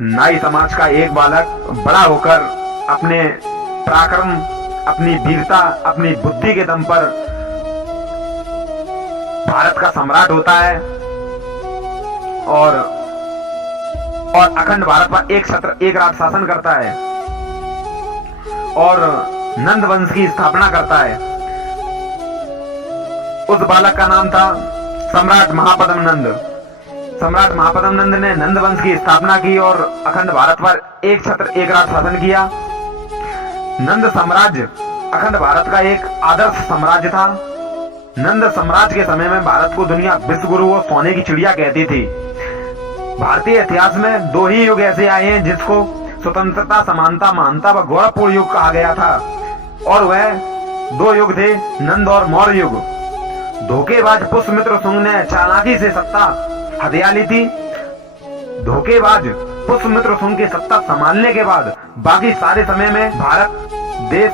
नाई समाज का एक बालक बड़ा होकर अपने पराक्रम, अपनी वीरता, अपनी बुद्धि के दम पर भारत का सम्राट होता है और अखंड भारत पर एक छत्र एक राज शासन करता है और नंद वंश की स्थापना करता है। उस बालक का नाम था सम्राट महापद्म नंद। सम्राट महापद्म नंद ने नंद वंश की स्थापना की और अखंड भारत पर एक छत्र एक राज शासन किया। नंद साम्राज्य अखंड भारत का एक आदर्श साम्राज्य था। नंद साम्राज्य के समय में भारत को दुनिया विश्व गुरु और सोने की चिड़िया कहती थी। भारतीय इतिहास में दो ही युग ऐसे आए हैं जिसको स्वतंत्रता, समानता, महानता व गौरवपूर्ण युग कहा गया था और वह दो युग थे नंद और मौर्य युग। धोखेबाज पुष्यमित्र शुंग ने चालाकी से सत्ता हथिया ली थी। धोखेबाज पुष्यमित्र शुंग की सत्ता संभालने के बाद बाकी सारे समय में भारत देश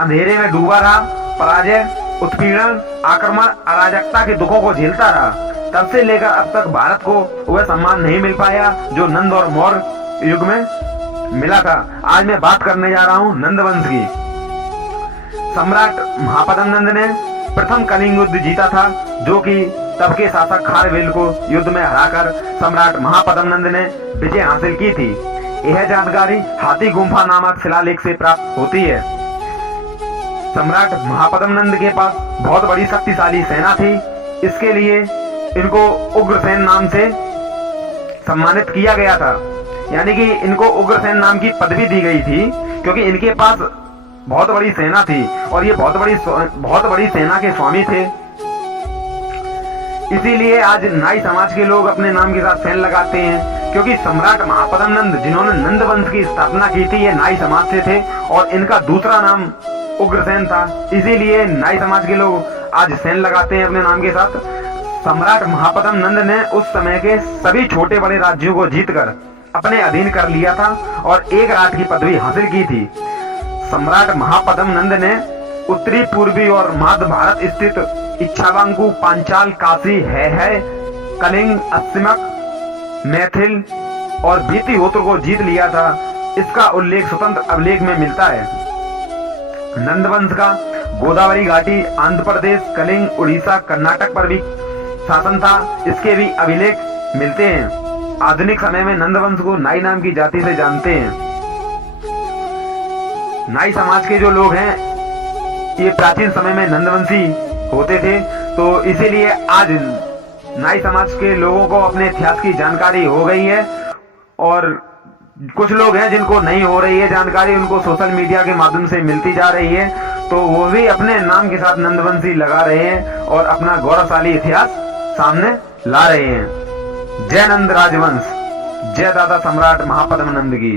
अंधेरे में डूबा रहा, पराजय, उत्पीड़न, आक्रमण, अराजकता के दुखों को झेलता रहा। तब से लेकर अब तक भारत को वह सम्मान नहीं मिल पाया जो नंद और मौर्य युग में मिला था। आज मैं बात करने जा रहा हूं नंद वंश की। सम्राट महापद्म नंद ने प्रथम कलिंग युद्ध जीता था, जो कि तब के शासक खारवेल को युद्ध में हराकर सम्राट महापद्म नंद ने विजय हासिल की थी। यह जानकारी हाथी गुम्फा नामक शिलालेख से प्राप्त होती है। सम्राट महापद्म नंद के पास बहुत बड़ी शक्तिशाली सेना थी। इसके लिए इनको उग्रसेन नाम से सम्मानित किया गया था, यानी कि इनको उग्रसेन नाम की पदवी दी गई थी क्योंकि इनके पास बहुत बड़ी सेना थी और ये बहुत बड़ी सेना के स्वामी थे। इसीलिए आज नाई समाज के लोग अपने नाम के साथ सेन लगाते हैं, क्योंकि सम्राट महापद्म नंद जिन्होंने नंद वंश की स्थापना की थी ये नाई समाज से थे और इनका दूसरा नाम उग्रसेन था। इसीलिए नाई समाज के लोग आज सेन लगाते हैं अपने नाम के साथ। सम्राट महापद्म नंद ने उस समय के सभी छोटे बड़े राज्यों को जीतकर अपने अधीन कर लिया था और एक राज की पदवी हासिल की थी। सम्राट महापद्म नंद ने उत्तरी, पूर्वी और मध्य भारत स्थित इच्छावांकु, पांचाल, काशी, है, कलिंग, अस्तिमक, मैथिल और भीतिहोत्र को जीत लिया था। इसका उल्लेख स्वतंत्र अभिलेख में मिलता है। नंदवंश का गोदावरी घाटी, आंध्र प्रदेश, कलिंग, उड़ीसा, कर्नाटक पर भी शासन था। इसके भी अभिलेख मिलते हैं। आधुनिक समय में नंदवंश को नाई नाम की जाति से जानते हैं। नाई समाज के जो लोग हैं ये प्राचीन समय में नंदवंशी होते थे, तो इसीलिए आज नाई समाज के लोगों को अपने इतिहास की जानकारी हो गई है और कुछ लोग हैं जिनको नहीं हो रही है जानकारी, उनको सोशल मीडिया के माध्यम से मिलती जा रही है, तो वो भी अपने नाम के साथ नंदवंशी लगा रहे हैं और अपना गौरवशाली इतिहास सामने ला रहे हैं। जय नंद राजवंश, जय दादा सम्राट महापद्म नंद की।